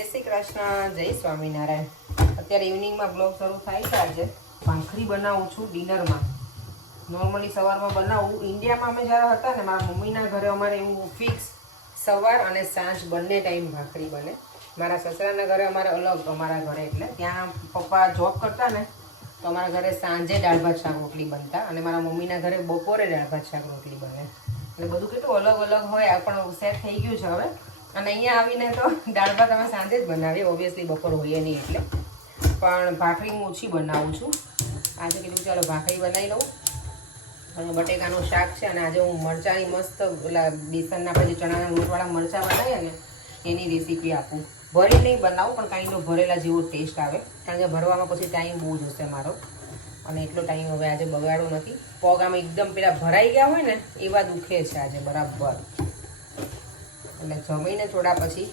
જય શ્રી કૃષ્ણ, જય સ્વામિનારાયણ. અત્યારે ઇવનિંગમાં બ્લોગ શરૂ થાય છે. આજે ભાખરી બનાવું છું ડિનરમાં. નોર્મલી સવારમાં બનાવું. ઇન્ડિયામાં અમે જ્યારે હતા ને, મારા મમ્મીના ઘરે અમારે એવું ફિક્સ સવાર અને સાંજ બંને ટાઈમ ભાખરી બને. મારા સસરાના ઘરે અમારે અલગ, અમારા ઘરે એટલે ત્યાં પપ્પા જોબ કરતા ને, તો અમારા ઘરે સાંજે દાળ ભાત શાક રોટલી બનતા, અને મારા મમ્મીના ઘરે બપોરે દાળ ભાત શાક રોટલી બને. એટલે બધું કેટલું અલગ અલગ હોય, આ પણ સેટ થઈ ગયું છે હવે. અને અહીંયા આવીને તો દાળ ભાત અમે સાંજે જ બનાવીએ, ઓબ્વિયસલી બપોર હોઈએ નહીં એટલે. પણ ભાખરી હું ઓછી બનાવું છું. આજે કીધું ચાલો ભાખરી બનાવી લઉં. અને બટેકાનું શાક છે, અને આજે હું મરચાંની મસ્ત ઓલા બેસનના આપણે જે ચણાના લોટવાળા મરચાં બનાવીએ ને એની રેસીપી આપું. ભરી નહીં બનાવું, પણ કાંઈનો ભરેલા જેવો ટેસ્ટ આવે, કારણ કે ભરવામાં પછી ટાઈમ બહુ જશે મારો, અને એટલો ટાઈમ હવે આજે બગાડો નથી. પગ આમ એકદમ પેલા ભરાઈ ગયા હોય ને એવા દુખે છે આજે બરાબર. એટલે જમીને થોડા પછી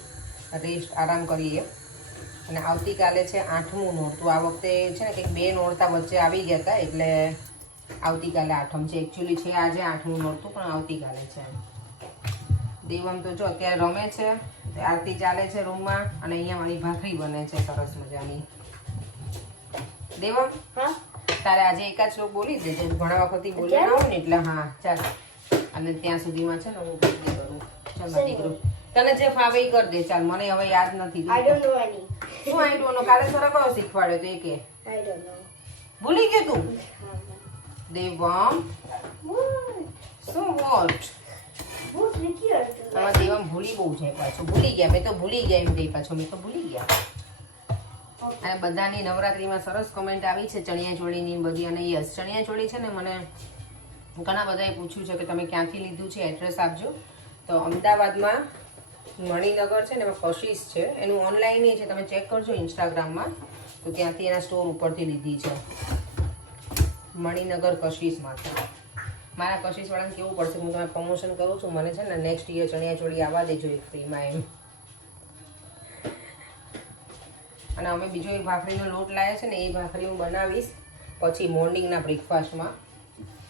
રેસ્ટ આરામ કરીએ. અને આવતીકાલે છે 8મું નોરતું. આ વખતે છે ને કંઈક 2 નોરતા વચ્ચે આવી ગયા હતા, એટલે આવતીકાલે 8મ છે. એકચ્યુઅલી છે આજે 8મું નોરતું, પણ આવતીકાલે છે. દેવમ તો જો અત્યારે રમે છે, આરતી ચાલે છે રૂમમાં, અને અહીંયા મારી ભાખરી બને છે સરસ મજાની. દેવમ, હા તારે આજે એકાદ શ્લોક બોલી દેજે, ઘણા વખતથી બોલી ના હોય ને એટલે. હા ચાલ, અને ત્યાં સુધીમાં છે ને હું ભક્તિ કરું. ચાલ મારી દીકરો, તને જે ફાવે એ કર દે. ચાલ, મને હવે યાદ નથી. આઈ ડોન્ટ નો એની. શું આઈ ડોન્ટ નો? કાલે સર કયો શીખવાડ્યો તો એ કે? I don't know. ભૂલી ગયો તું? દેવમ શું વોટ? બહુ ટ્રિકી હતું. તમારા દેવમ ભૂલી બહુ જાય પાછો. ભૂલી ગયા, મેં તો ભૂલી ગયા એમ કહી પાછો, મેં તો ભૂલી ગયા. અને બધાની નવરાત્રીમાં સરસ કમેન્ટ આવી છે ચણિયા ચોળીની બધી. અને યસ, ચણિયા ચોળી છે ને, મને ઘણા બધાએ પૂછ્યું છે કે તમે ક્યાંથી લીધું છે, એડ્રેસ આપજો. તો અમદાવાદમાં મણિનગર છે ને, એમાં કશિશ છે, એનું ઓનલાઈન છે, તમે ચેક કરજો ઇન્સ્ટાગ્રામમાં. તો ત્યાંથી એના સ્ટોર ઉપરથી લીધી છે, મણિનગર કશિશમાંથી. મારા કશિશવાળાને કેવું પડશે, હું તમે પ્રમોશન કરું છું, મને છે ને નેક્સ્ટ યર ચણિયા ચોળી આવવા દેજો એક ફ્રીમાં એમ. અને અમે બીજો એક ભાખરીનો લોટ લાવ્યા છે ને, એ ભાખરી હું બનાવીશ પછી મોર્નિંગના બ્રેકફાસ્ટમાં,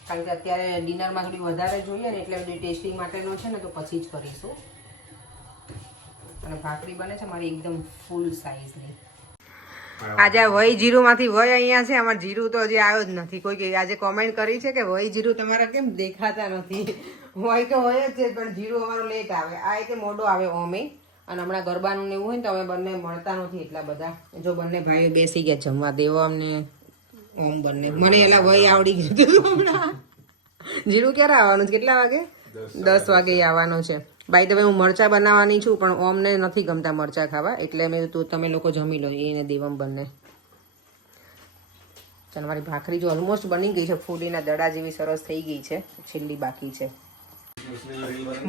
કારણ કે અત્યારે ડિનરમાં થોડી વધારે જોઈએ ને, એટલે બધી ટેસ્ટિંગ માટેનો છે ને, તો પછી જ કરીશું. અને ભાખરી બને છે મારી એકદમ ફૂલ સાઈઝની. આજે વહી જીરુમાંથી વહી અહીંયા છે. અમારે જીરુ તો હજી આવ્યો જ નથી. કોઈ આજે કોમેન્ટ કરી છે કે વહી જીરુ તમારા કેમ દેખાતા નથી. વહી તો હોય જ છે, પણ જીરુ અમારો લેટ આવે. આ કે મોડો આવે ઓમે. અને હમણાં ગરબાનું ને એવું હોય ને, તો અમે બંને મળતા નથી એટલા બધા. જો બંને ભાઈઓ બેસી ગયા જમવા, દેવો અમને ઓમ બંને. મને એલા વહી આવડી ગયું હમણાં. જીરુ ક્યારે આવવાનું છે? કેટલા વાગે? 10 વાગે આવવાનો છે. બાય ધ વે, હું મરચા બનાવવાની છું, પણ ઓમને નથી ગમતા મરચા ખાવા, એટલે મેં તો તમે લોકો જમી લો, એને દેવમ બંને. ચાલ, મારી ભાખરી જો ઓલમોસ્ટ બની ગઈ છે, ફૂડીના દડા જેવી સરસ થઈ ગઈ છે, છેલ્લી બાકી છે.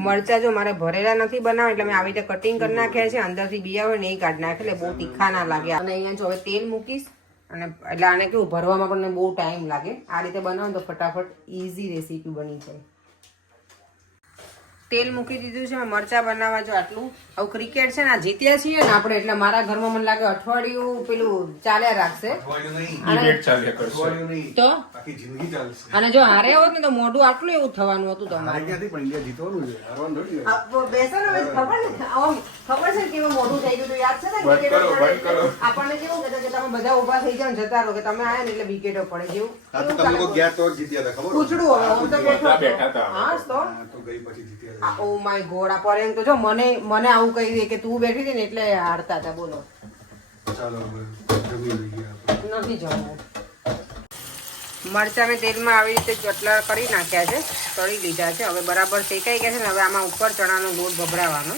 મરચા જો મારે ભરેલા નથી બનાવ, એટલે મેં આવી રીતે કટિંગ કરી નાખ્યા છે. અંદરથી બિયા હોય ને એ કાઢી નાખે, એટલે બહુ તીખા ના લાગે. અને અહીંયા જો હવે તેલ મૂકીશ, અને એટલે આને કેવું ભરવામાં પણ બહુ ટાઈમ લાગે. આ રીતે બનાવો તો ફટાફટ ઇઝી રેસીપી બની જાય. તેલ મૂકી દીધું છે, મરચા બનાવવા જો આટલું. હવે ક્રિકેટ છે ને, આ જીત્યા છીએ ને આપણે, એટલે મારા ઘરમાં મને લાગે અઠવાડિયું પેલું ચાલ્યા રાખશે. તો અને જો હારે હોત ને, તો મોઢું આટલું એવું થવાનું હતું તમારે. બેસો ને, ખબર છે કેવું મોઢું થઈ ગયું, યાદ છે ને? આપણને કેવું કહેતા કે તમે બધા ઉભા થઈ જાવ, જતા રહો, કે તમે આયા ને એટલે વિકેટો પડે જેવું. પૂછડું હવે હું તો બેઠો. હા તો ઓ માય ગોડ, આ પરેંગ તો જો મને આવું કહી દે કે તું બેઠી હતી ને એટલે હારતા હતા. બોલો, નથી જમવું. મરચા મેં તેલમાં આવી રીતે ચટલા કરી નાખ્યા છે, તળી લીધા છે. હવે બરાબર શેકાઈ ગયા છે ને, હવે આમાં ઉપર ચણાનો લોટ ભભરાવાનો.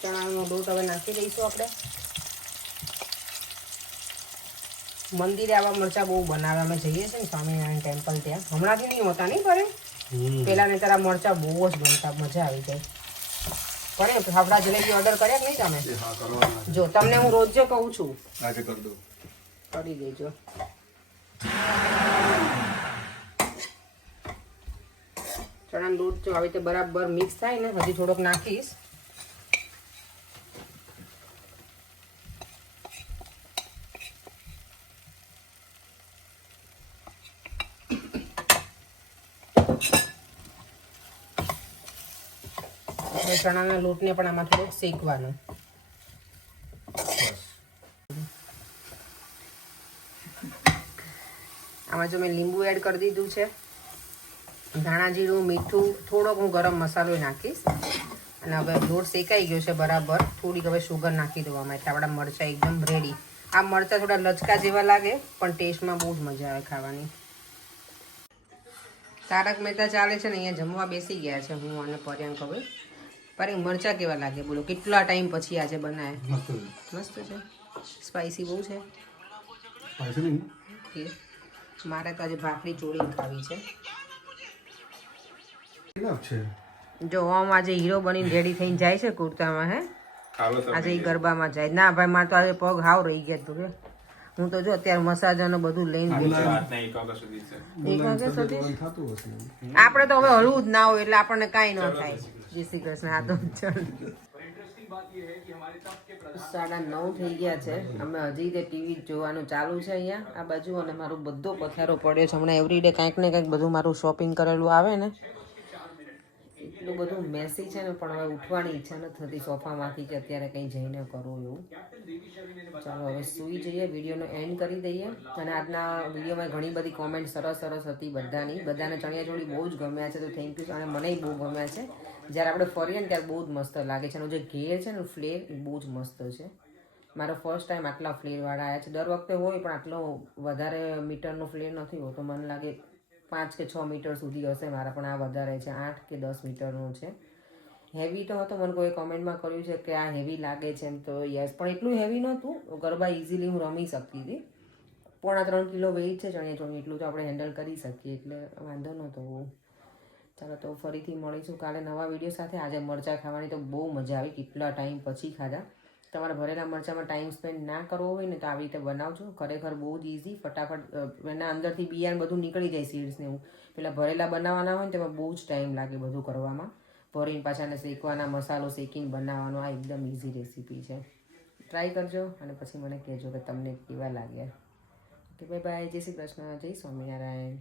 ચણાનો લોટ હવે નાખી દઈશું આપણે. મંદિરે આવા મરચા બહુ બનાવે. અમે જઈએ છીએ ને સ્વામિનારાયણ ટેમ્પલ, ત્યાં હમણાંથી નહીં હોતા નહીં કરે. પેલા ને તારા મરચા બહુ જ બનતા, મજા આવી જાય. કરે ફાફડા જલેબી ઓર્ડર કર્યા કે નહીં તમે? જો તમને હું રોજ કહું છું, કરી દેજો. ચણાનો લોટ જો આવી રીતે બરાબર મિક્સ થાય ને, હજી થોડોક નાખીશ. હવે ચણાના લોટને પણ આમાં થોડુંક શેકવાનું. આમાં જો મેં લીંબુ એડ કરી દીધું છે, ધાણા જીરું, મીઠું, થોડોક હું ગરમ મસાલો નાખીશ. અને હવે લોટ શેકાઈ ગયો છે બરાબર. થોડીક હવે શુગર નાખી દેવામાં એટલે આપણા મરચાં એકદમ રેડી. આ મરચાં થોડા લચકા જેવા લાગે પણ ટેસ્ટમાં બહુ જ મજા આવે ખાવાની. તારક મહેતા ચાલે છે ને, અહીંયા જમવા બેસી ગયા છે હું અને પર્યાંક. હવે પર્યાંક મરચાં કેવા લાગે બોલો? કેટલા ટાઈમ પછી આજે બનાવે? મસ્ત છે. સ્પાઈસી બહુ છે. ઓકે, મારે તો આજે ભાખરી ચોળીને ખાવી છે. જો આમ આજે હીરો બનીને રેડી થઈને જાય છે કુર્તામાં. હે આજે એ ગરબામાં જાય. ના ભાઈ, મારે તો આજે પગ હાવ રહી ગયા તું. હું તો જો અત્યારે મસાજાનો બધું લઈને આપણે તો હવે હળવું જ ના હોય એટલે આપણને કાંઈ ન થાય. જય શ્રી કૃષ્ણ. આ તો 9:30 થઈ ગયા છે. અમે હજી તે ટીવી જોવાનું ચાલુ છે અહીંયા આ બાજુ. અને મારું બધો પથારો પડ્યો છે. હમણાં એવરીડે કાંઈક ને કાંઈક બધું મારું શોપિંગ કરેલું આવે ને, એટલું બધું મેસી છે ને. પણ હવે ઉઠવાની ઈચ્છા નથી થતી સોફામાંથી કે અત્યારે કંઈ જઈને કરું એવું. ચાલો હવે સૂઈ જઈએ, વિડીયોનો એન્ડ કરી દઈએ. અને આજના વિડીયોમાં ઘણી બધી કોમેન્ટ સરસ હતી બધાની. બધાને ચણિયાચોળી બહુ જ ગમ્યા છે, તો થેન્ક યુ. અને મને બહુ ગમ્યા છે. જ્યારે આપણે ફરીએ ને ત્યારે બહુ જ મસ્ત લાગે છે. એનો જે ઘેર છે ને, ફ્લેર, એ બહુ જ મસ્ત છે. મારો ફર્સ્ટ ટાઈમ આટલા ફ્લેરવાળા આવ્યા છે. દર વખતે હોય પણ આટલો વધારે મીટરનો ફ્લેર નથી હોતો. મને લાગે 5 કે 6 મીટર સુધી હશે મારા, પણ આ વધારે છે, 8 કે 10 મીટરનો છે. હેવી તો હતો. મને કોઈ કોમેન્ટમાં કર્યું છે કે આ હેવી લાગે છે એમ, તો યસ, પણ એટલું હેવી નહોતું. ગરબા ઇઝીલી હું રમી શકતી હતી. 3.5 કિલો વેઇટ છે ચણિયાચોળી, એટલું તો આપણે હેન્ડલ કરી શકીએ, એટલે વાંધો નહોતો બહુ. ચાલો તો ફરીથી મળીશું કાલે નવા વિડીયો સાથે. આજે મરચાં ખાવાની તો બહુ મજા આવી, કેટલા ટાઈમ પછી ખાધા. તમારે ભરેલા મરચાંમાં ટાઈમ સ્પેન્ડ ના કરવો હોય ને તો આવી રીતે બનાવજો. ખરેખર બહુ જ ઇઝી, ફટાફટ. એના અંદરથી બિયાન બધું નીકળી જાય, સીડ્સ ને એવું. પેલા ભરેલા બનાવવાના હોય ને તેમાં બહુ જ ટાઈમ લાગે બધું કરવામાં. ભરીને પાછાને શેકવાના, મસાલો શેકીને બનાવવાનો. આ એકદમ ઇઝી રેસીપી છે. ટ્રાય કરજો અને પછી મને કહેજો કે તમને કેવા લાગ્યા. Okay, bye bye. જય શ્રી કૃષ્ણ. જય સ્વામિનારાયણ.